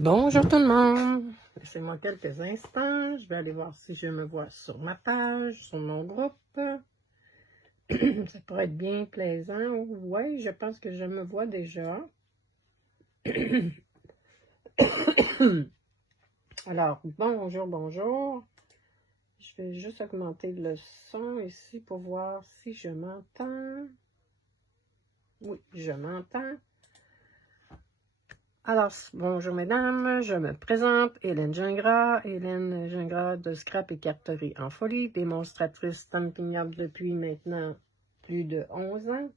Bonjour tout le monde, laissez-moi quelques instants, je vais aller voir si je me vois sur ma page, sur mon groupe. Ça pourrait être bien plaisant, oui, je pense que je me vois déjà. Alors, bonjour, je vais juste augmenter le son ici pour voir si je m'entends. Oui, je m'entends. Alors, bonjour mesdames, je me présente, Hélène Gingras de Scrap et Carterie en Folie, démonstratrice Stampin' Up depuis maintenant plus de 11 ans.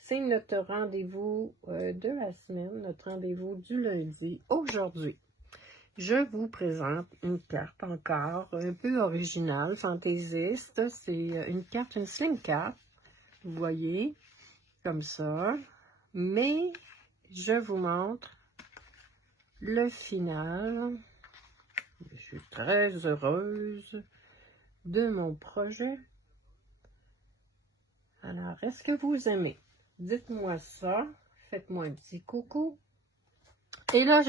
C'est notre rendez-vous de la semaine, notre rendez-vous du lundi. Aujourd'hui, je vous présente une carte encore un peu originale, fantaisiste. C'est une carte, une sling carte, vous voyez, comme ça. Mais je vous montre le final. Je suis très heureuse de mon projet. Alors, est-ce que vous aimez? Dites-moi ça. Faites-moi un petit coucou. Et là,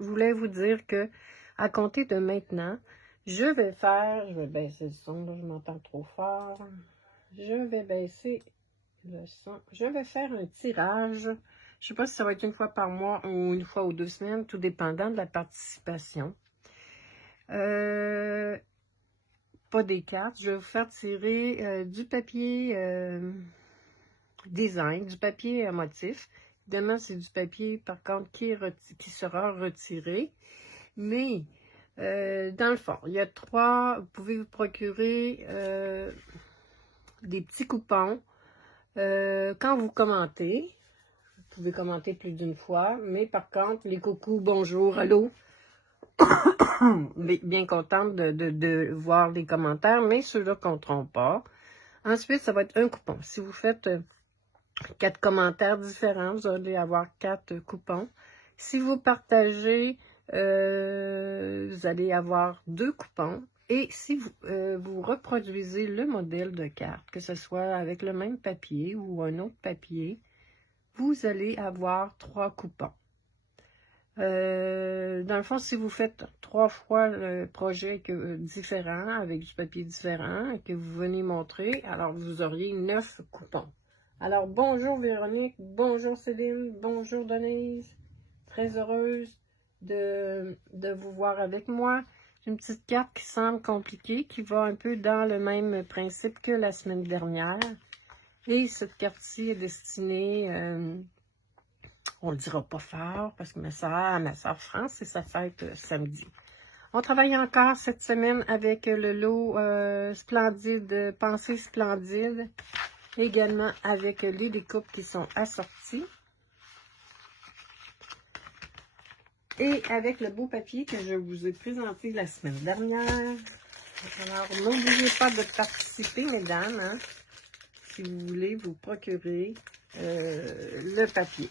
voulais vous dire que, à compter de maintenant, je vais baisser le son, là, je m'entends trop fort. Je vais baisser le son. Je vais faire un tirage. Je ne sais pas si ça va être une fois par mois ou une fois ou 2 semaines, tout dépendant de la participation. Pas des cartes. Je vais vous faire tirer du papier design, du papier motif. Évidemment, c'est du papier, par contre, qui sera retiré. Mais, dans le fond, il y a 3. Vous pouvez vous procurer des petits coupons quand vous commentez. Vous pouvez commenter plus d'une fois. Mais par contre, les coucous, bonjour, allô. Bien contente de voir les commentaires, mais ceux-là ne compteront pas. Ensuite, ça va être un coupon. Si vous faites 4 commentaires différents, vous allez avoir 4 coupons. Si vous partagez, vous allez avoir 2 coupons. Et si vous reproduisez le modèle de carte, que ce soit avec le même papier ou un autre papier, vous allez avoir 3 coupons. Dans le fond, si vous faites 3 fois le projet différent, avec du papier différent, et que vous venez montrer, alors vous auriez 9 coupons. Alors, bonjour Véronique, bonjour Céline, bonjour Denise. Très heureuse de vous voir avec moi. J'ai une petite carte qui semble compliquée, qui va un peu dans le même principe que la semaine dernière. Et cette carte-ci est destinée... on ne le dira pas fort parce que ma soeur France, c'est sa fête samedi. On travaille encore cette semaine avec le lot Splendide, Pensée Splendide. Également avec les découpes qui sont assorties. Et avec le beau papier que je vous ai présenté la semaine dernière. Alors, n'oubliez pas de participer, mesdames, hein, si vous voulez vous procurer le papier.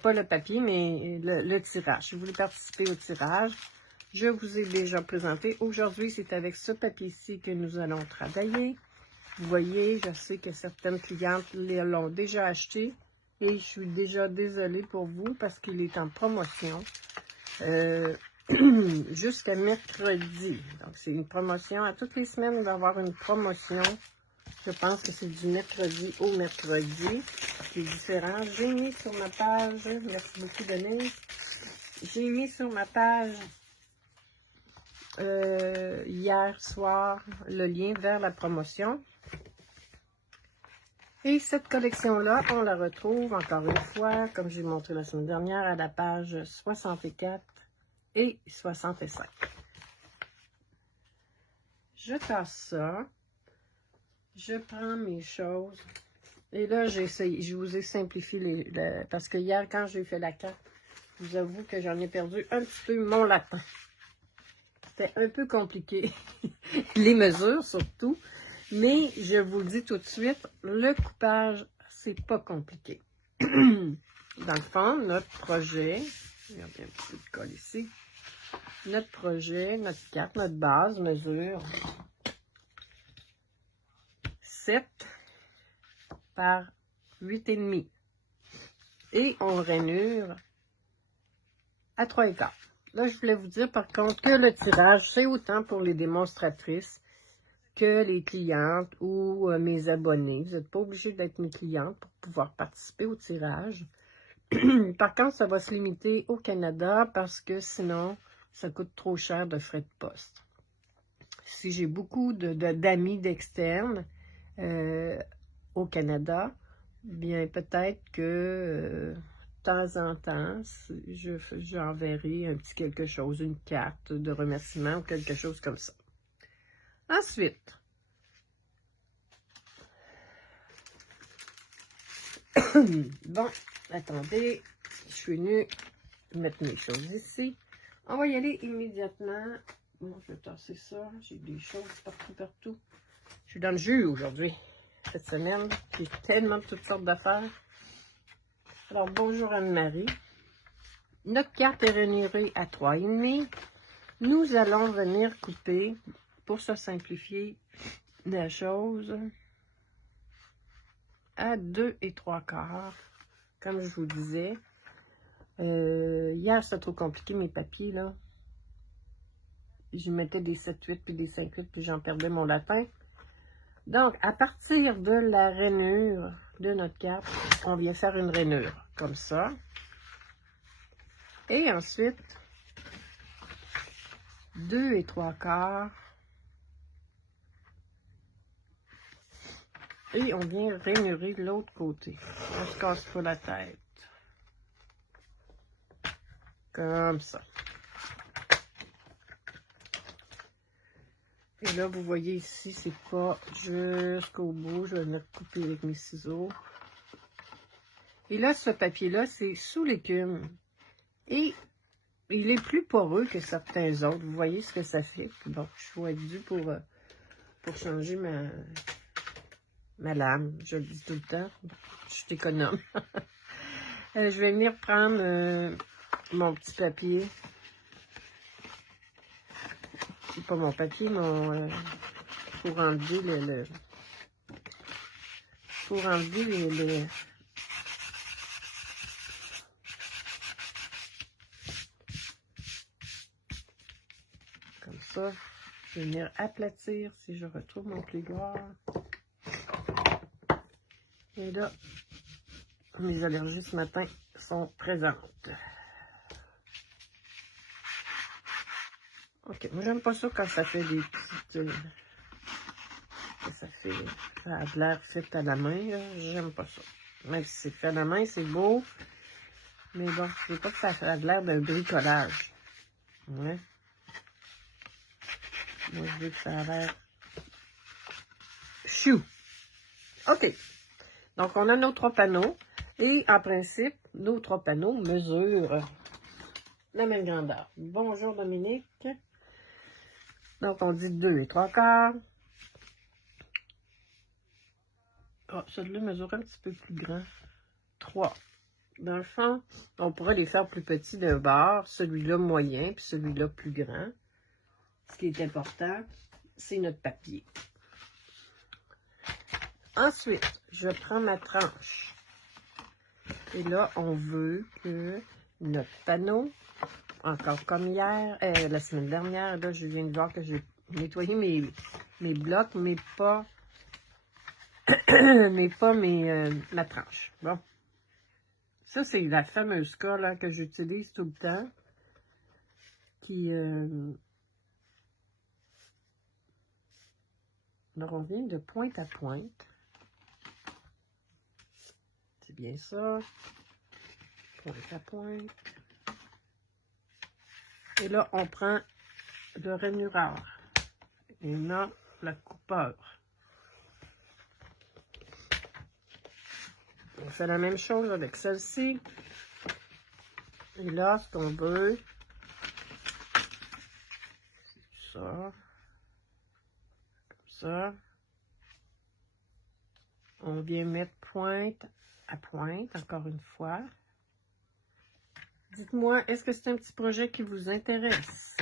Pas le papier, mais le tirage. Si vous voulez participer au tirage, je vous ai déjà présenté. Aujourd'hui, c'est avec ce papier-ci que nous allons travailler. Vous voyez, je sais que certaines clientes l'ont déjà acheté. Et je suis déjà désolée pour vous parce qu'il est en promotion jusqu'à mercredi. Donc, c'est une promotion. À toutes les semaines, on va avoir une promotion. Je pense que c'est du mercredi au mercredi. C'est différent. J'ai mis sur ma page, merci beaucoup Denise, j'ai mis sur ma page hier soir le lien vers la promotion. Et cette collection-là, on la retrouve encore une fois, comme j'ai montré la semaine dernière, à la page 64 et 65. Je tasse ça. Je prends mes choses. Et là, je vous ai simplifié parce que hier, quand j'ai fait la carte, je vous avoue que j'en ai perdu un petit peu mon lapin. C'était un peu compliqué. Les mesures, surtout. Mais je vous le dis tout de suite, le coupage, c'est pas compliqué. Dans le fond, notre projet, regardez un petit peu de colle ici. Notre projet, notre carte, notre base mesure 7 par 8,5. Et on rainure à 3,4. Là, je voulais vous dire par contre que le tirage, c'est autant pour les démonstratrices que les clientes ou mes abonnés. Vous n'êtes pas obligé d'être mes clientes pour pouvoir participer au tirage. Par contre, ça va se limiter au Canada parce que sinon, ça coûte trop cher de frais de poste. Si j'ai beaucoup d'amis d'externes au Canada, bien peut-être que de temps en temps, j'enverrai un petit quelque chose, une carte de remerciement ou quelque chose comme ça. Ensuite, bon, attendez, je suis venue mettre mes choses ici. On va y aller immédiatement. Bon, je vais tasser ça. J'ai des choses partout. Je suis dans le jus aujourd'hui, cette semaine. J'ai tellement de toutes sortes d'affaires. Alors, bonjour Anne-Marie. Notre carte est rémunérée à 3,5. Nous allons venir couper, pour se simplifier la chose, à 2 3/4, comme je vous disais. Hier, c'était trop compliqué, mes papiers, là. Je mettais des 7-8 puis des 5-8, puis j'en perdais mon latin. Donc, à partir de la rainure de notre carte, on vient faire une rainure, comme ça. Et ensuite, 2 3/4. Et on vient rainurer de l'autre côté. On se casse pas la tête. Comme ça. Et là, vous voyez ici, c'est pas jusqu'au bout. Je vais venir couper avec mes ciseaux. Et là, ce papier-là, c'est sous l'écume. Et il est plus poreux que certains autres. Vous voyez ce que ça fait. Bon, je vais être due pour changer ma lame. Je le dis tout le temps. Je suis économe. Je vais venir prendre mon petit papier. C'est pas mon papier, pour enlever pour enlever les comme ça. Je vais venir aplatir si je retrouve mon plaidoir. Et là, mes allergies ce matin sont présentes. Ok, moi j'aime pas ça quand ça fait des petites... ça a l'air fait à la main, j'aime pas ça. Même si c'est fait à la main, c'est beau. Mais bon, je veux pas que ça a l'air d'un bricolage. Ouais. Moi je veux que ça a l'air... Chou! Ok. Donc on a nos 3 panneaux. Et en principe, nos 3 panneaux mesurent la même grandeur. Bonjour Dominique. Donc, on dit 2 3/4. Oh, celui-là mesure un petit peu plus grand. 3. Dans le fond, on pourrait les faire plus petits d'un bord, celui-là moyen, puis celui-là plus grand. Ce qui est important, c'est notre papier. Ensuite, je prends ma tranche. Et là, on veut que notre panneau, encore comme hier, la semaine dernière, là, je viens de voir que j'ai nettoyé mes blocs, mais pas, ma tranche. Bon. Ça, c'est la fameuse cas là, que j'utilise tout le temps, qui... Alors, on vient de pointe à pointe. C'est bien ça. Pointe à pointe. Et là, on prend le rainureur. Et là, la coupeur. On fait la même chose avec celle-ci. Et là, ce qu'on veut, c'est ça. Comme ça. On vient mettre pointe à pointe, encore une fois. Dites-moi, est-ce que c'est un petit projet qui vous intéresse?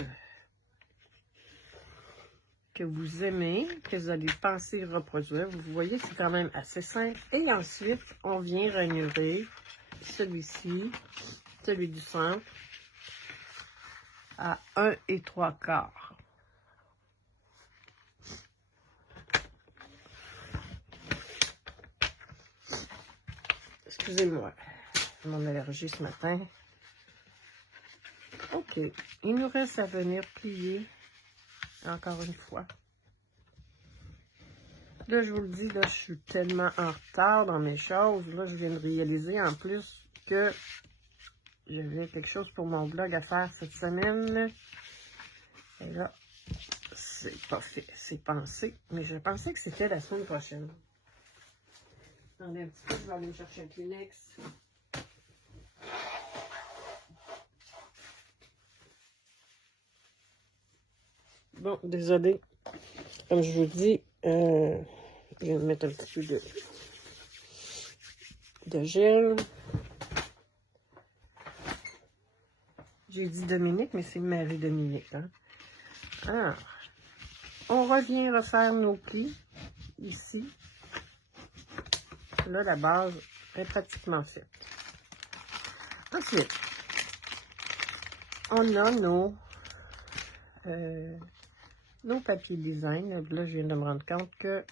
Que vous aimez, que vous allez penser reproduire? Vous voyez, c'est quand même assez simple. Et ensuite, on vient rainurer celui-ci, celui du centre. à 1 3/4. Excusez-moi, mon allergie ce matin. OK, il nous reste à venir plier encore une fois. Là, je vous le dis, là, je suis tellement en retard dans mes choses. Là, je viens de réaliser en plus que j'avais quelque chose pour mon blog à faire cette semaine. Et là, c'est pas fait, c'est pensé. Mais je pensais que c'était la semaine prochaine. Attendez un petit peu, je vais aller me chercher un Kleenex. Bon, désolé. Comme je vous dis, je vais mettre un petit peu de gel. J'ai dit Dominique, mais c'est Marie-Dominique. Hein? Alors, on revient refaire nos plis ici. Là, la base est pratiquement faite. Ensuite, on a nos papiers design. Là, je viens de me rendre compte que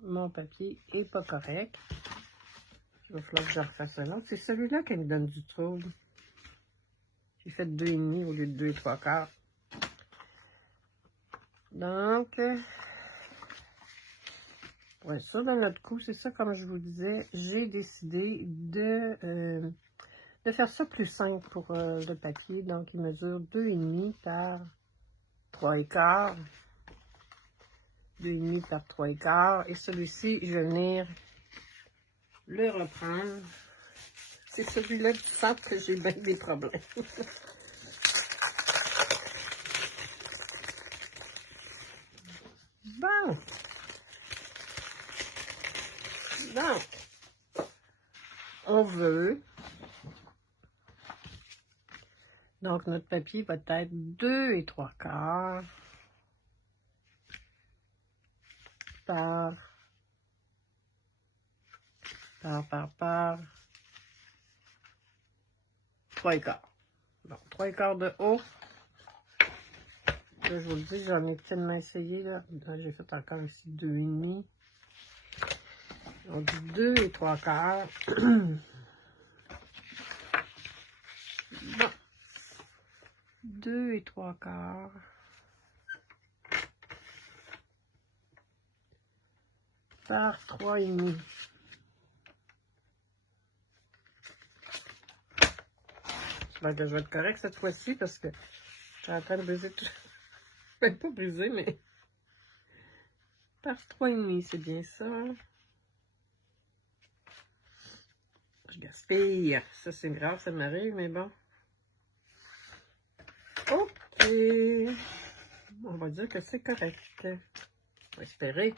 mon papier est pas correct. Il va falloir que je refasse un autre. C'est celui-là qui me donne du trouble. J'ai fait 2,5 au lieu de 2 3/4. Donc, pour être sûr de notre coup, c'est ça, comme je vous disais, j'ai décidé de faire ça plus simple pour le papier. Donc, il mesure 2,5 par 3/4. 2,5 par 3/4. Et celui-ci, je vais venir le reprendre. C'est celui-là du centre que j'ai bien des problèmes. Bon. Donc, on veut. Donc, notre papier va être 2 3/4 par 3/4. Bon, 3/4 de haut. Là, je vous le dis, j'en ai tellement essayé, là. Là, j'ai fait encore ici 2,5. On dit 2 3/4. Bon. 2 3/4. Par 3,5. J'espère que je vais être correct cette fois-ci parce que je suis en train de briser tout. Pas briser, mais par 3,5, c'est bien ça. Je gaspille. Ça, c'est grave, ça m'arrive, mais bon. OK. On va dire que c'est correct. On va espérer.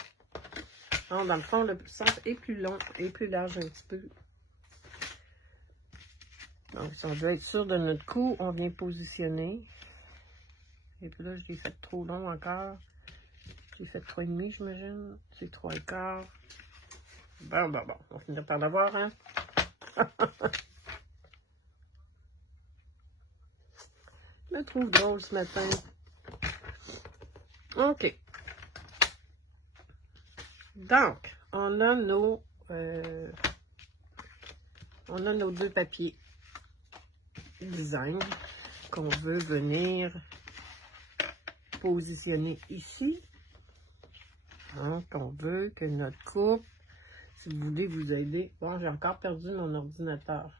Non, dans le fond, le centre est plus long et plus large un petit peu. Donc, si on veut être sûr de notre coup, on vient positionner. Et puis là, je l'ai fait trop long encore. J'ai fait 3,5, j'imagine. C'est 3/4. Bon. On va finir par l'avoir, hein? Je me trouve drôle ce matin. OK. Donc, on a nos deux papiers design qu'on veut venir positionner ici. Donc, on veut que notre coupe, si vous voulez vous aider. Bon, j'ai encore perdu mon ordinateur.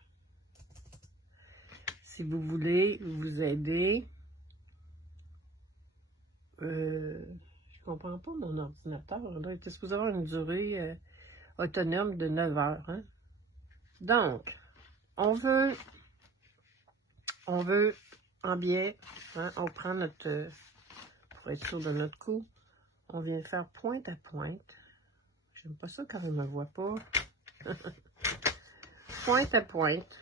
Si vous voulez vous aider, je comprends pas mon ordinateur. Il était supposé avoir une durée autonome de 9 heures. Hein? Donc, on veut en biais, hein, on prend notre, pour être sûr de notre coup, on vient faire pointe à pointe. J'aime pas ça quand on ne me voit pas. Pointe à pointe.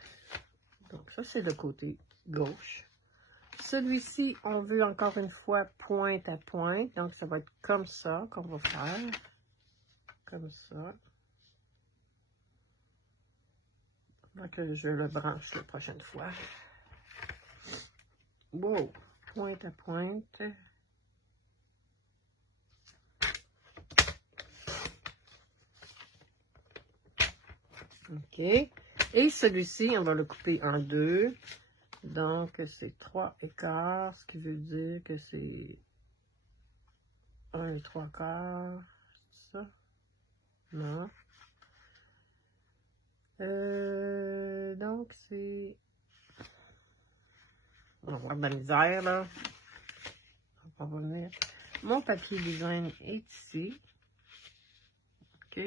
Donc ça, c'est le côté gauche. Celui-ci, on veut encore une fois pointe à pointe. Donc ça va être comme ça qu'on va faire. Comme ça. Donc je le branche la prochaine fois. Wow, pointe à pointe. OK. Et celui-ci, on va le couper en deux. Donc, c'est 3/4, ce qui veut dire que c'est 1 3/4. Ça? Non. Donc, c'est... On va voir de la misère, là. On va venir. Mon papier design est ici. OK.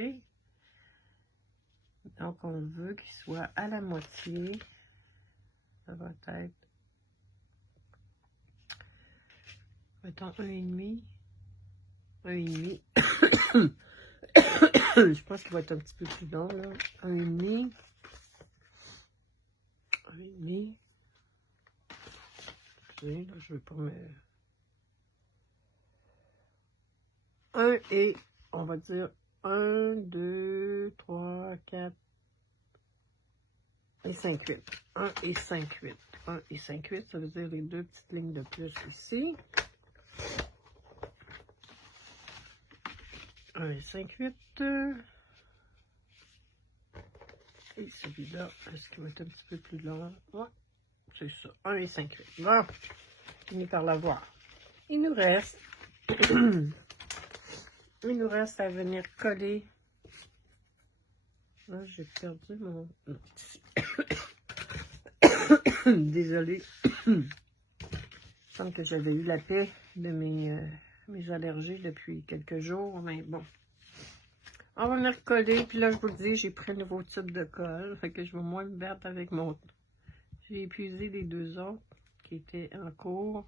Donc, on veut qu'il soit à la moitié. Ça va être... Mettons 1,5. 1,5. Je pense qu'il va être un petit peu plus long, là. 1,5. 1,5. Là, je vais pas me... 1 et, on va dire, 1, 2, 3, 4 et 5, 8. 1 et 5, 8. 1 et 5, 8, ça veut dire les deux petites lignes de plus ici. 1 et 5, 8. Et celui-là, est-ce qu'il va être un petit peu plus long? Ouais, c'est ça. 1 et 5, 8. Bon, fini par l'avoir. Il nous reste... Il nous reste à venir coller. Là, j'ai perdu mon... Désolée. Il semble que j'avais eu la paix de mes allergies depuis quelques jours, mais bon. On va venir coller, puis là, je vous le dis, j'ai pris un nouveau type de colle, fait que je vais moins me battre avec mon... J'ai épuisé les deux autres qui étaient en cours.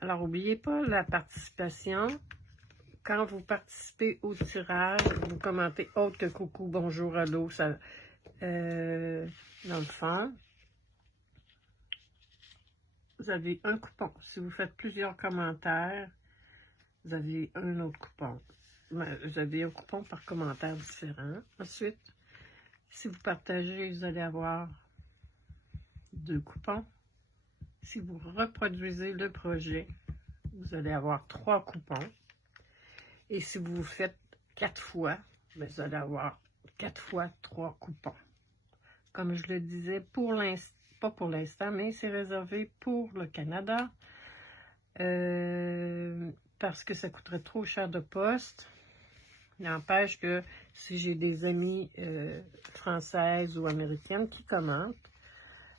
Alors, n'oubliez pas la participation. Quand vous participez au tirage, vous commentez autre que coucou, bonjour, allô, ça, dans le fond. Vous avez un coupon. Si vous faites plusieurs commentaires, vous avez un autre coupon. Vous avez un coupon par commentaire différent. Ensuite, si vous partagez, vous allez avoir 2 coupons. Si vous reproduisez le projet, vous allez avoir 3 coupons. Et si vous faites 4 fois, vous allez avoir 4 fois 3 coupons. Comme je le disais, pour l'instant, pas pour l'instant, mais c'est réservé pour le Canada. Parce que ça coûterait trop cher de poste. N'empêche que si j'ai des amis françaises ou américaines qui commentent,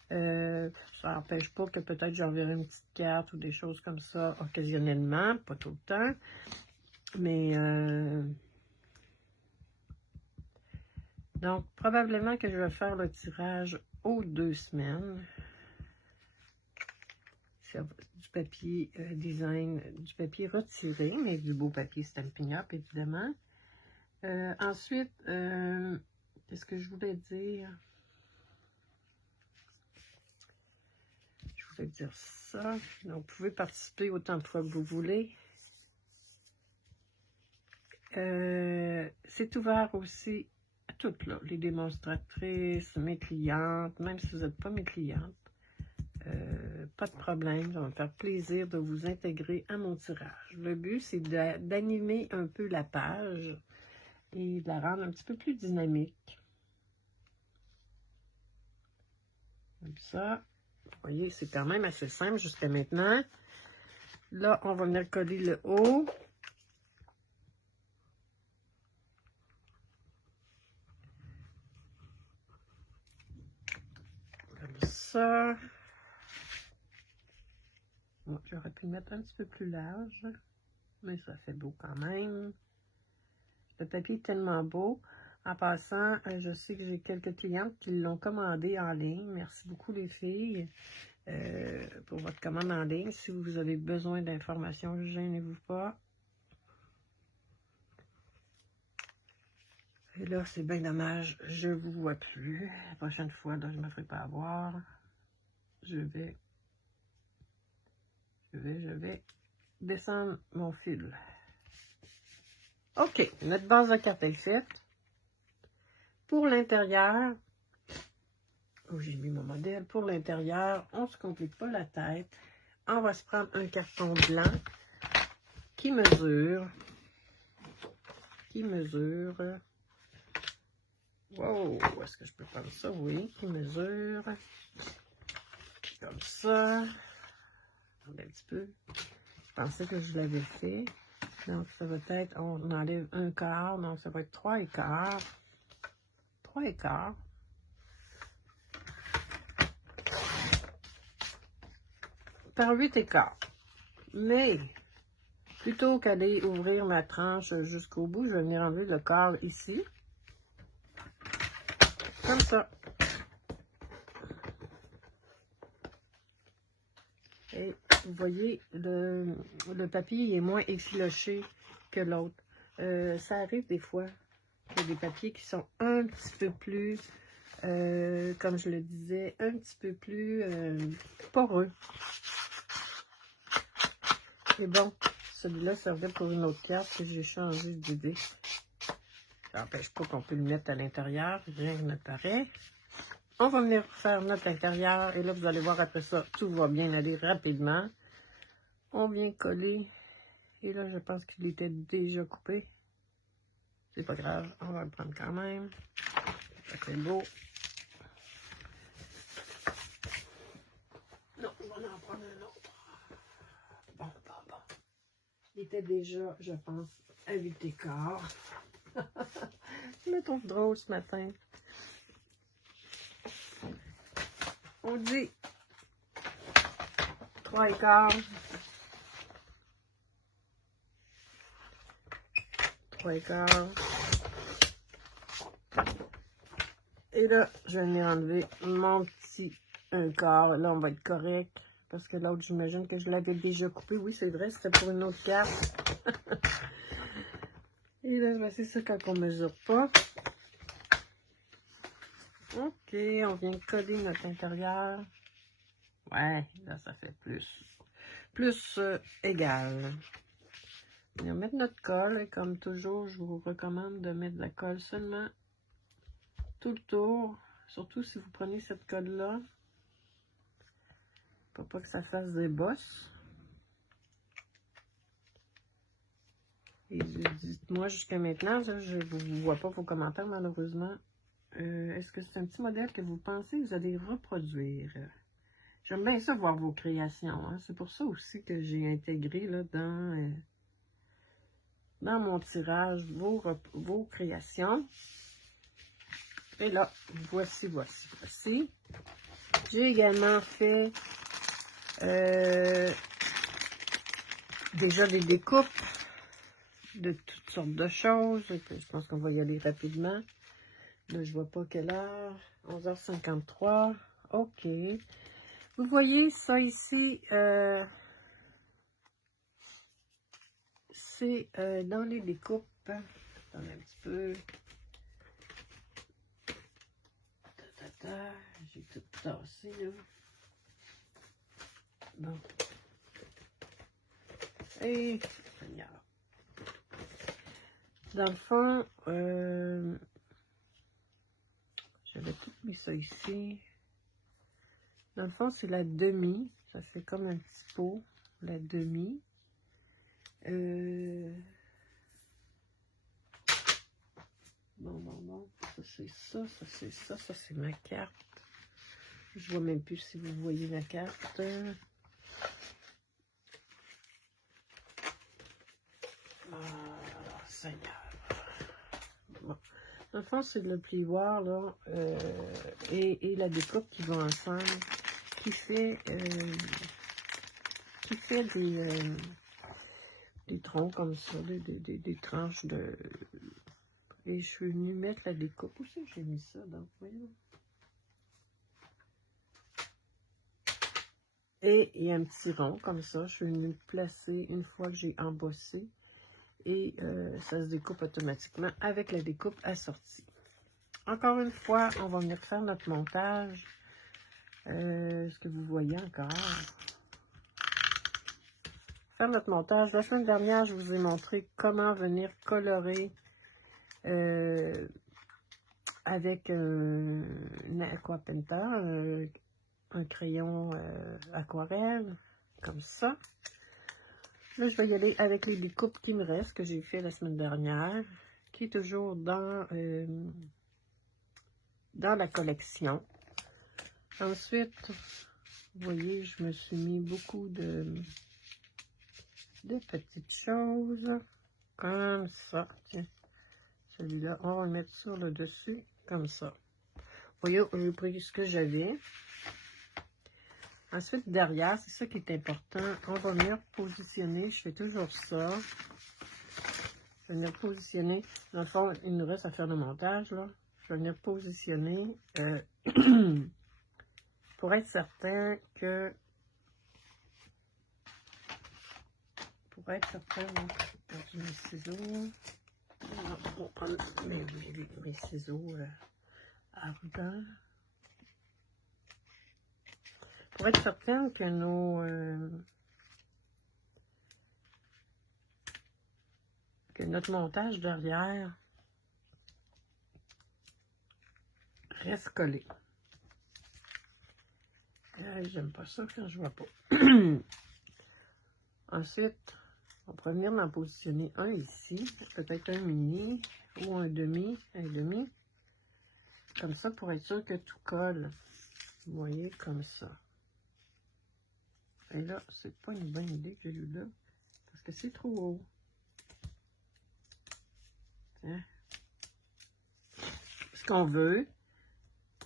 ça n'empêche pas que peut-être j'enverrai une petite carte ou des choses comme ça occasionnellement, pas tout le temps. Mais donc, probablement que je vais faire le tirage aux 2 semaines. Sur du papier design, du papier retiré, mais du beau papier Stampin' Up, évidemment. Ensuite, qu'est-ce que je voulais dire? Je voulais dire ça. Donc, vous pouvez participer autant de fois que vous voulez. C'est ouvert aussi à toutes, là, les démonstratrices, mes clientes, même si vous n'êtes pas mes clientes. Pas de problème, ça va me faire plaisir de vous intégrer à mon tirage. Le but, c'est d'animer un peu la page et de la rendre un petit peu plus dynamique. Comme ça, vous voyez, c'est quand même assez simple jusqu'à maintenant. Là, on va venir coller le haut. Comme ça. Bon, j'aurais pu le mettre un petit peu plus large, mais ça fait beau quand même. Le papier est tellement beau. En passant, je sais que j'ai quelques clientes qui l'ont commandé en ligne. Merci beaucoup les filles pour votre commande en ligne. Si vous avez besoin d'informations, gênez-vous pas. Et là, c'est bien dommage, je vous vois plus. La prochaine fois, là, je ne me ferai pas avoir. Je vais descendre mon fil. OK, notre base de carte est faite. Pour l'intérieur, où j'ai mis mon modèle. Pour l'intérieur, on ne se complique pas la tête. On va se prendre un carton blanc qui mesure. Wow, est-ce que je peux prendre ça? Oui, qui mesure. Comme ça. Attendez un petit peu. Je pensais que je l'avais fait. Donc, ça va être, on enlève 1/4, donc ça va être 3/4. 3/4. Par 8/4. Mais, plutôt qu'aller ouvrir ma tranche jusqu'au bout, je vais venir enlever le quart ici. Comme ça. Et vous voyez, le papier est moins effiloché que l'autre. Ça arrive des fois qu'il y a des papiers qui sont un petit peu plus, comme je le disais, un petit peu plus poreux. Et bon, celui-là servait pour une autre carte que j'ai changé d'idée. Ça n'empêche pas qu'on peut le mettre à l'intérieur, rien n'apparaît. On va venir faire notre intérieur et là, vous allez voir après ça, tout va bien aller rapidement. On vient coller et là, je pense qu'il était déjà coupé. C'est pas grave, on va le prendre quand même. Ça fait beau. Non, on va en prendre un autre. Bon. Il était déjà, je pense, à 8/4. Je me trouve drôle ce matin. On dit 3/4. 3/4. Et là, je vais enlever mon petit 1/4. Là, on va être correct. Parce que l'autre, j'imagine que je l'avais déjà coupé. Oui, c'est vrai, c'était pour une autre carte. Et là, ben, c'est ça quand on ne mesure pas. OK, on vient de coller notre intérieur. Ouais, là, ça fait plus égal. On va mettre notre colle. Et comme toujours, je vous recommande de mettre de la colle seulement tout le tour. Surtout si vous prenez cette colle-là. Pour pas que ça fasse des bosses. Et dites-moi jusqu'à maintenant, je ne vous vois pas vos commentaires malheureusement. Est-ce que c'est un petit modèle que vous pensez que vous allez reproduire? J'aime bien ça voir vos créations. Hein? C'est pour ça aussi que j'ai intégré là, dans mon tirage vos créations. Et là, voici. J'ai également fait déjà des découpes de toutes sortes de choses. Je pense qu'on va y aller rapidement. Là, je vois pas quelle heure. 11h53. OK. Vous voyez ça ici, c'est dans les découpes. Attendez un petit peu. J'ai tout tassé, là. Bon. Et, Seigneur. Dans le fond, j'avais tout mis ça ici. Dans le fond, c'est la demi. Ça fait comme un petit pot, la demi. Bon. Ça c'est ça c'est ma carte. Je vois même plus si vous voyez la carte. Seigneur. Bon. Dans le fond, c'est le plioir, là, et la découpe qui vont ensemble, qui fait des troncs comme ça, des tranches de... Et je suis venue mettre la découpe. Où c'est que j'ai mis ça? Donc, voyons. Et il y a un petit rond comme ça. Je suis venue le placer une fois que j'ai embossé. Et ça se découpe automatiquement avec la découpe assortie. Encore une fois, on va venir faire notre montage. Est-ce que vous voyez encore? Faire notre montage. La semaine dernière, je vous ai montré comment venir colorer avec un aquapenta, un crayon aquarelle, comme ça. Là, je vais y aller avec les découpes qui me restent, que j'ai fait la semaine dernière, qui est toujours dans la collection. Ensuite, vous voyez, je me suis mis beaucoup de petites choses, comme ça. Tiens, celui-là, on va le mettre sur le dessus, comme ça. Vous voyez, j'ai pris ce que j'avais. Ensuite, derrière, c'est ça qui est important, on va venir positionner, je fais toujours ça. Je vais venir positionner, dans le fond, il nous reste à faire le montage, là. Je vais venir positionner pour être certain que... donc, j'ai perdu mes ciseaux. On va prendre mes ciseaux ardents. Pour être certain que notre montage derrière reste collé. J'aime pas ça quand je vois pas. Ensuite, on pourrait venir m'en positionner un ici, peut-être un mini ou un demi, comme ça pour être sûr que tout colle. Vous voyez, comme ça. Et là, c'est pas une bonne idée que j'ai eu là, parce que c'est trop haut. Tiens. Ce qu'on veut,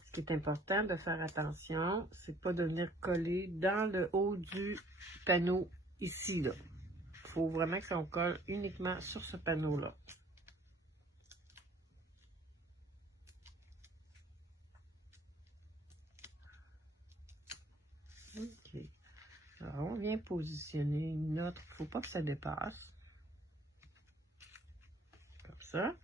ce qui est important de faire attention, c'est pas de venir coller dans le haut du panneau ici, là. Il faut vraiment que ça colle uniquement sur ce panneau-là. OK. Alors, on vient positionner notre... Il ne faut pas que ça dépasse. Comme ça.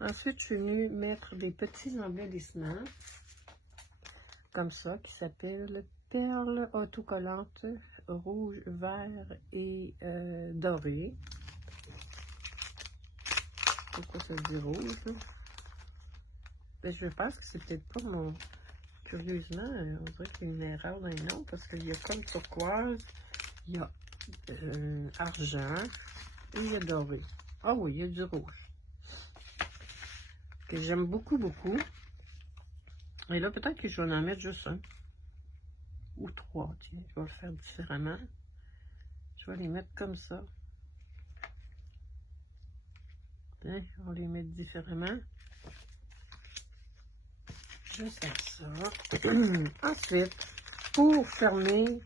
Ensuite, je suis venue mettre des petits embellissements. Comme ça, qui s'appellent perles autocollantes rouge, vert et doré. Pourquoi ça dit rouge? Ben, je pense que c'est peut-être pas mon... Curieusement, on dirait qu'il y a une erreur dans les noms, parce qu'il y a comme turquoise, il y a argent, et il y a doré. Ah oui, il y a du rouge. Que j'aime beaucoup, beaucoup. Et là, peut-être que je vais en mettre juste un. Ou trois, tiens, je vais le faire différemment. Je vais les mettre comme ça. Tiens, on va les mettre différemment. Juste comme ça. Ensuite, pour fermer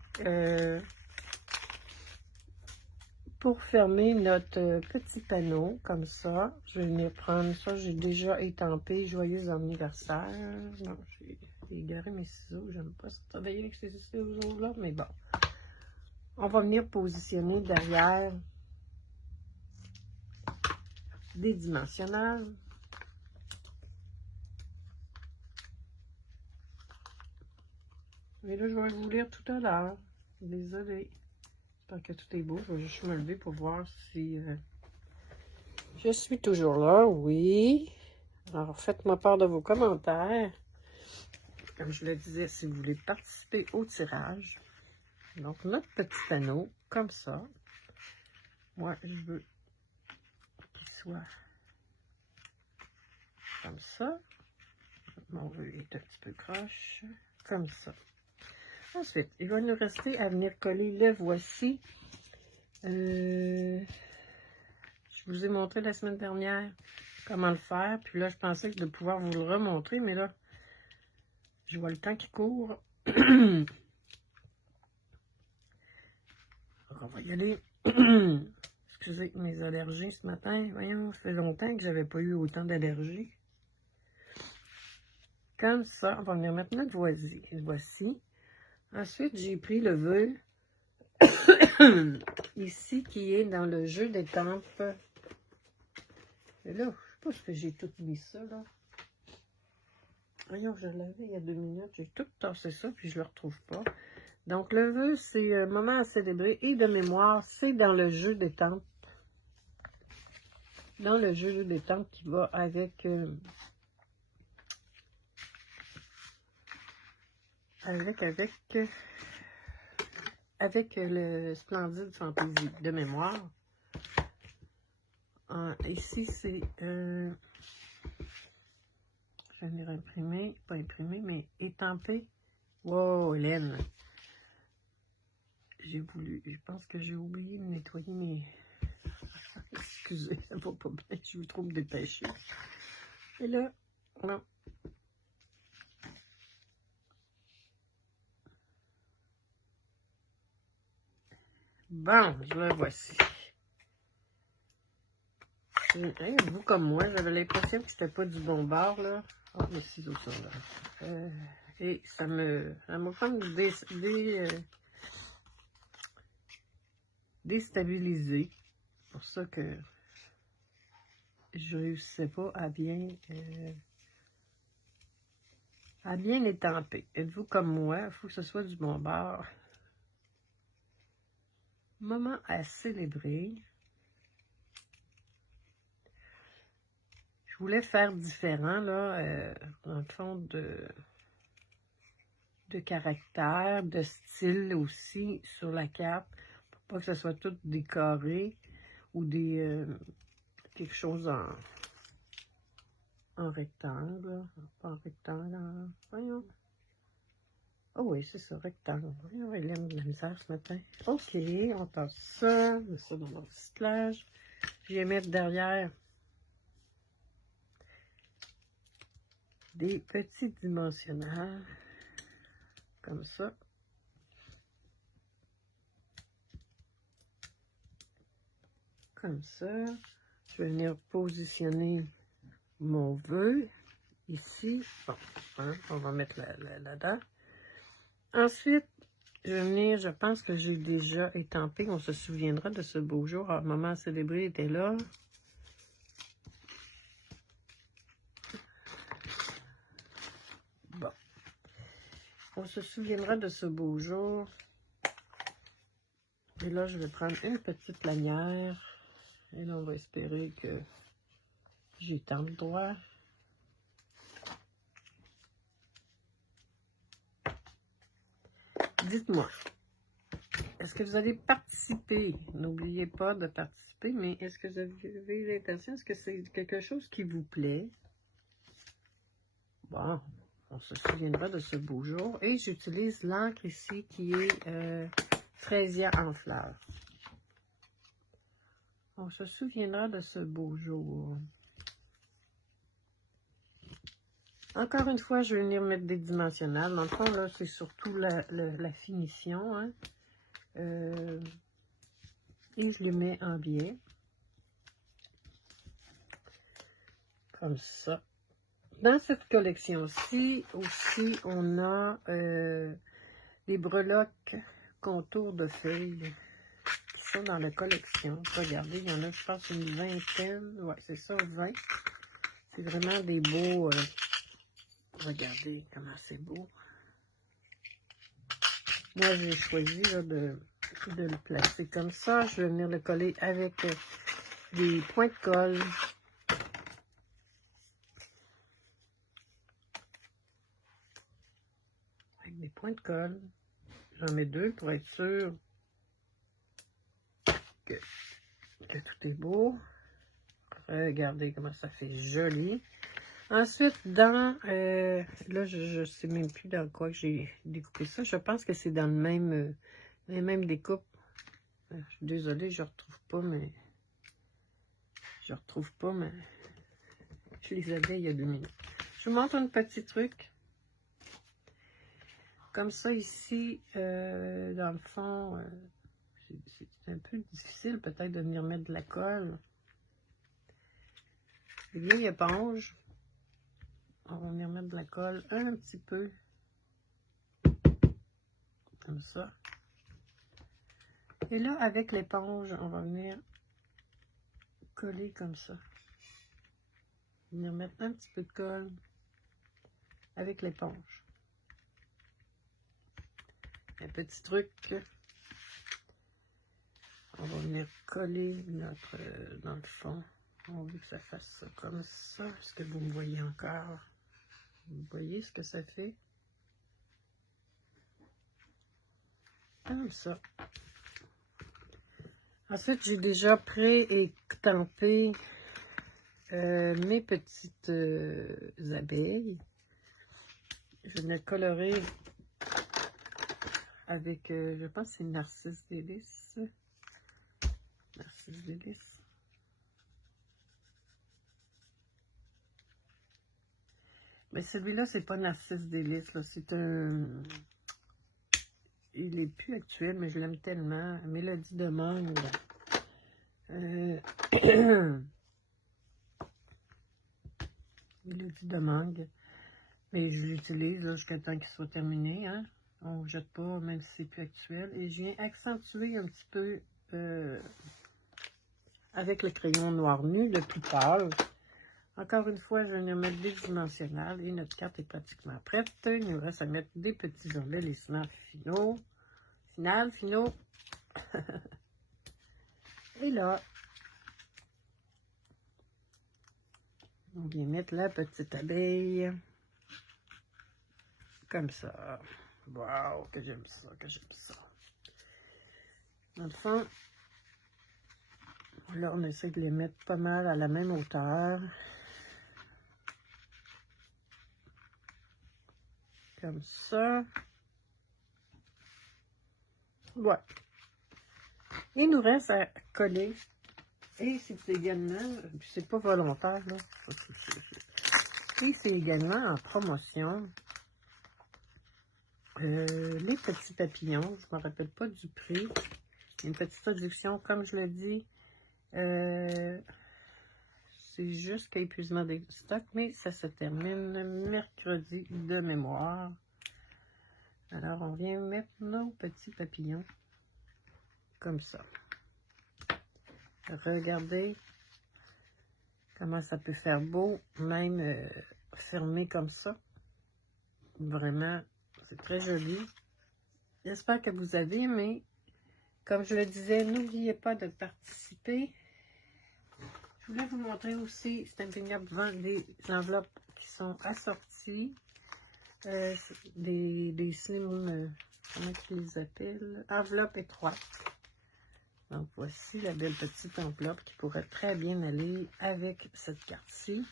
notre petit panneau, comme ça, je vais venir prendre ça. J'ai déjà étampé Joyeux anniversaire. Non, j'ai égaré mes ciseaux. J'aime pas travailler avec ces ciseaux-là, mais bon. On va venir positionner derrière des dimensionnels. Mais là, je vais vous lire tout à l'heure. Désolée. J'espère que tout est beau. Je vais juste me lever pour voir si... Je suis toujours là, oui. Alors, faites-moi part de vos commentaires. Comme je le disais, si vous voulez participer au tirage. Donc, notre petit panneau, comme ça. Moi, je veux qu'il soit comme ça. Mon vœu est un petit peu croche. Comme ça. Ensuite, il va nous rester à venir coller le voici. Je vous ai montré la semaine dernière comment le faire. Puis là, je pensais de pouvoir vous le remontrer, mais là, je vois le temps qui court. On va y aller. Excusez mes allergies ce matin. Voyons, ça fait longtemps que j'avais pas eu autant d'allergies. Comme ça, on va venir mettre notre voici. Ensuite, j'ai pris le vœu ici qui est dans le jeu d'étampes. Et là, je sais pas ce que j'ai tout mis ça, là. Voyons, je l'avais il y a 2 minutes. J'ai tout tassé ça, puis je le retrouve pas. Donc, le vœu, c'est un moment à célébrer et de mémoire. C'est dans le jeu d'étampes. Dans le jeu d'étampes qui va avec avec le Splendide Fantaisie de mémoire. Ici, c'est... je l'ai imprimé, pas imprimé, mais étampé. Wow, Hélène! Je pense que j'ai oublié de nettoyer mes... Excusez, ça va pas bien, je veux trop me dépêcher. Et là, non. Bon, je le voici. Vous comme moi, j'avais l'impression que c'était pas du bon bord, là. Oh, les ciseaux sont là. Et ça m'a comme déstabilisé. C'est pour ça que je réussissais pas à bien étamper. Êtes-vous comme moi? Il faut que ce soit du bon bord. Moment à célébrer. Je voulais faire différent, là, dans le fond, de caractère, de style aussi sur la cape, pour pas que ce soit tout décoré ou quelque chose en rectangle, pas en rectangle, voyons. Oh oui, c'est ça, rectangle. Voyons, elle aime de la misère ce matin. Ok, on passe ça, met ça dans mon recyclage. Je vais mettre derrière des petits dimensionnaires, comme ça. Comme ça. Je vais venir positionner mon vœu ici. Bon, hein, on va mettre là-dedans. Ensuite, je vais venir, je pense que j'ai déjà étampé. On se souviendra de ce beau jour. Alors, maman à célébrer était là. Bon. On se souviendra de ce beau jour. Et là, je vais prendre une petite lanière. Et là, on va espérer que j'étampe droit. Dites-moi, est-ce que vous allez participer? N'oubliez pas de participer, mais est-ce que vous avez l'intention? Est-ce que c'est quelque chose qui vous plaît? Bon, on se souviendra de ce beau jour. Et j'utilise l'encre ici qui est fraisia en fleurs. On se souviendra de ce beau jour. Encore une fois, je vais venir mettre des dimensionnels. Dans le fond, là, c'est surtout la finition. Hein. Et je le mets en biais. Comme ça. Dans cette collection-ci, aussi, on a des breloques contours de feuilles qui sont dans la collection. Regardez, il y en a, je pense, une vingtaine. Ouais, c'est ça, 20. C'est vraiment des beaux... regardez comment c'est beau. Moi, j'ai choisi là, de le placer comme ça. Je vais venir le coller avec des points de colle. Avec des points de colle. J'en mets 2 pour être sûr que tout est beau. Regardez comment ça fait joli. Ensuite, là, je ne sais même plus dans quoi j'ai découpé ça. Je pense que c'est dans les mêmes découpes. Je suis désolée, je ne retrouve pas, mais... Je les avais il y a 2 minutes. Je vous montre un petit truc. Comme ça, ici, dans le fond, c'est un peu difficile peut-être de venir mettre de la colle. Une vieille éponge. On va venir mettre de la colle un petit peu. Comme ça. Et là, avec l'éponge, on va venir coller comme ça. Venir mettre un petit peu de colle avec l'éponge. Un petit truc. On va venir coller notre dans le fond. On veut que ça fasse ça comme ça. Est-ce que vous me voyez encore? Vous voyez ce que ça fait? Comme ça. Ensuite, j'ai déjà pré-étampé mes petites abeilles. Je vais colorer avec, je pense que c'est Narcisse Délice. Narcisse Délice. Mais celui-là, c'est pas Narcisse Délice, là. C'est un... Il est plus actuel, mais je l'aime tellement. Mélodie de mangue. Mélodie de mangue. Mais je l'utilise jusqu'à temps qu'il soit terminé. Hein? On ne jette pas, même si c'est plus actuel. Et je viens accentuer un petit peu avec le crayon noir nu, le plus pâle. Encore une fois, je viens mettre bidimensionnel et notre carte est pratiquement prête. Il nous reste à mettre des petits embellissements finaux. Finaux. Et là, on vient mettre la petite abeille. Comme ça. Waouh, que j'aime ça, que j'aime ça. Dans le fond, là, on essaie de les mettre pas mal à la même hauteur. Comme ça. Ouais. Il nous reste à coller. Et c'est également, c'est pas volontaire, là. Et c'est également en promotion. Les petits papillons, je ne me rappelle pas du prix. Une petite réduction, comme je le dis. C'est jusqu'à épuisement des stocks, mais ça se termine mercredi de mémoire. Alors, on vient mettre nos petits papillons comme ça. Regardez comment ça peut faire beau, même fermé comme ça. Vraiment, c'est très joli. J'espère que vous avez aimé. Comme je le disais, n'oubliez pas de participer. Je voulais vous montrer aussi, Stampin' Up vend des enveloppes qui sont assorties. Des slim, comment ils les appellent? Enveloppe étroite. Donc, voici la belle petite enveloppe qui pourrait très bien aller avec cette carte-ci.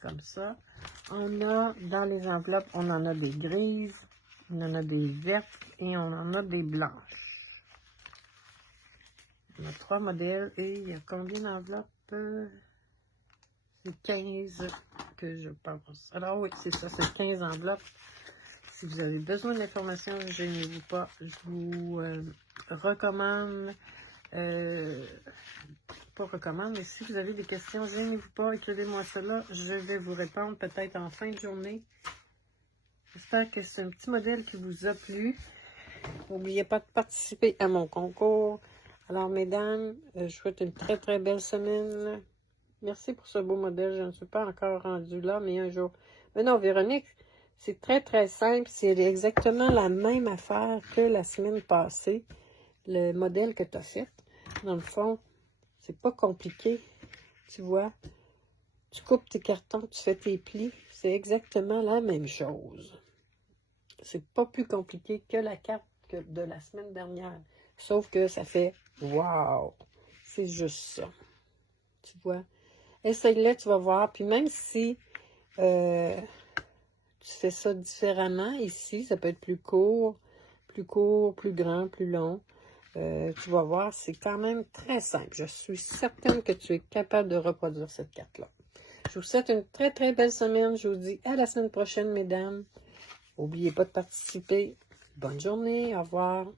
Comme ça. On a, dans les enveloppes, on en a des grises, on en a des vertes et on en a des blanches. On a 3 modèles et il y a combien d'enveloppes? C'est 15 que je pense. Alors oui, c'est ça, c'est 15 enveloppes. Si vous avez besoin d'informations, ne gênez-vous pas. Je vous recommande, pas recommande, mais si vous avez des questions, gênez-vous pas, écrivez-moi cela. Je vais vous répondre peut-être en fin de journée. J'espère que c'est un petit modèle qui vous a plu. N'oubliez pas de participer à mon concours. Alors, mesdames, je souhaite une très, très belle semaine. Merci pour ce beau modèle. Je ne suis pas encore rendue là, mais un jour. Mais non, Véronique, c'est très, très simple. C'est exactement la même affaire que la semaine passée. Le modèle que tu as fait. Dans le fond, c'est pas compliqué. Tu vois, tu coupes tes cartons, tu fais tes plis. C'est exactement la même chose. C'est pas plus compliqué que la carte de la semaine dernière. Sauf que ça fait wow! C'est juste ça. Tu vois? Essaye-le, tu vas voir. Puis même si tu fais ça différemment, ici, ça peut être plus court, plus grand, plus long. Tu vas voir, c'est quand même très simple. Je suis certaine que tu es capable de reproduire cette carte-là. Je vous souhaite une très, très belle semaine. Je vous dis à la semaine prochaine, mesdames. N'oubliez pas de participer. Bonne journée. Au revoir.